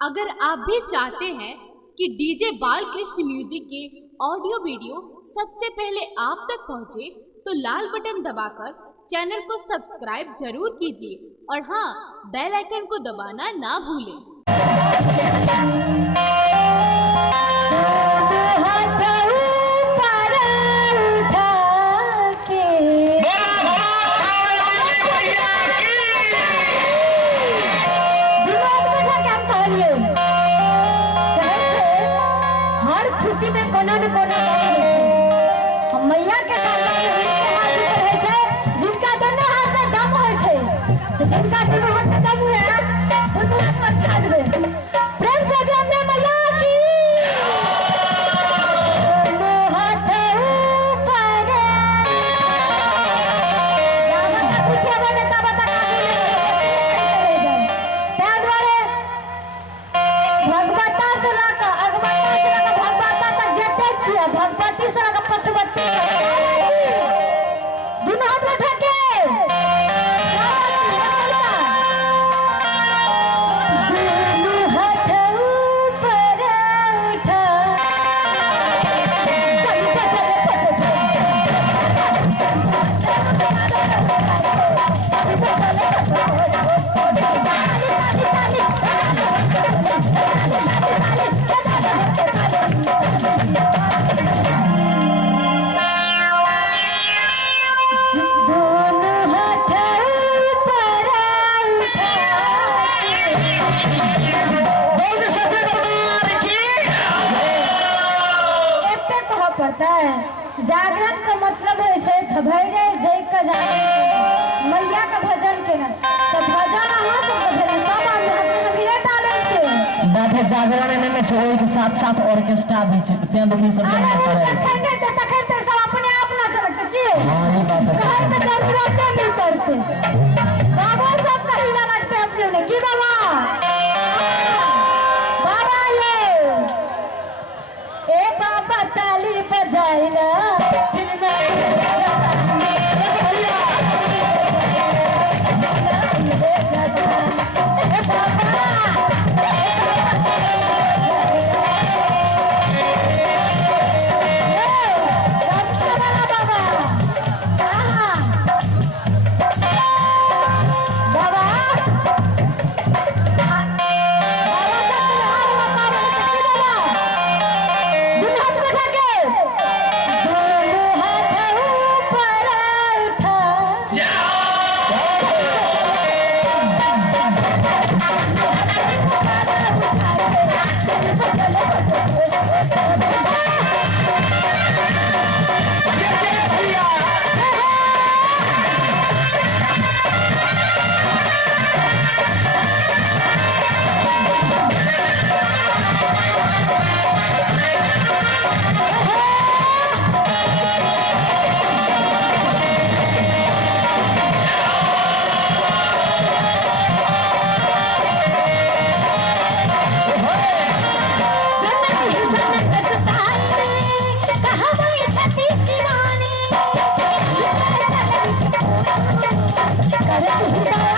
अगर आप भी चाहते हैं कि डीजे बालकृष्ण म्यूजिक के ऑडियो वीडियो सबसे पहले आप तक पहुंचे, तो लाल बटन दबाकर चैनल को सब्सक्राइब जरूर कीजिए और हाँ, बेल आइकन को दबाना ना भूलें। खुशी में कोना न कोना हम मैया के हाथ है, जिनका दोनों हाथ में दम हो छे, जिनका दोनों हाथ में दम है, दोनों हाथ में ठाड़ दे। प्रेम से जो हमने मैया की दोनों हाथ ऊपर यहाँ तक उठे बने तब तक त्या द्वारे भगवता से लाका भगवती से लगा पछवती दोनों हाथ उठा के दोनों हाथ ऊपर उठा पड़ता है। जागरण का मतलब है भैरे जय का जागरण मैया का भजन के ना तो भजन हो तो भजन सब हम भी डाले छे बात जागरण में छोड़ के साथ ऑर्केस्ट्रा भी छे ते देखि सब जगह से है तो तखन तो सब अपने आप ना चलते की हां ये बात है तो जरूरत नहीं करते बाबा सब कहिला लगते अपने ने की बाबा ए बाबा ताली बजाइना Kare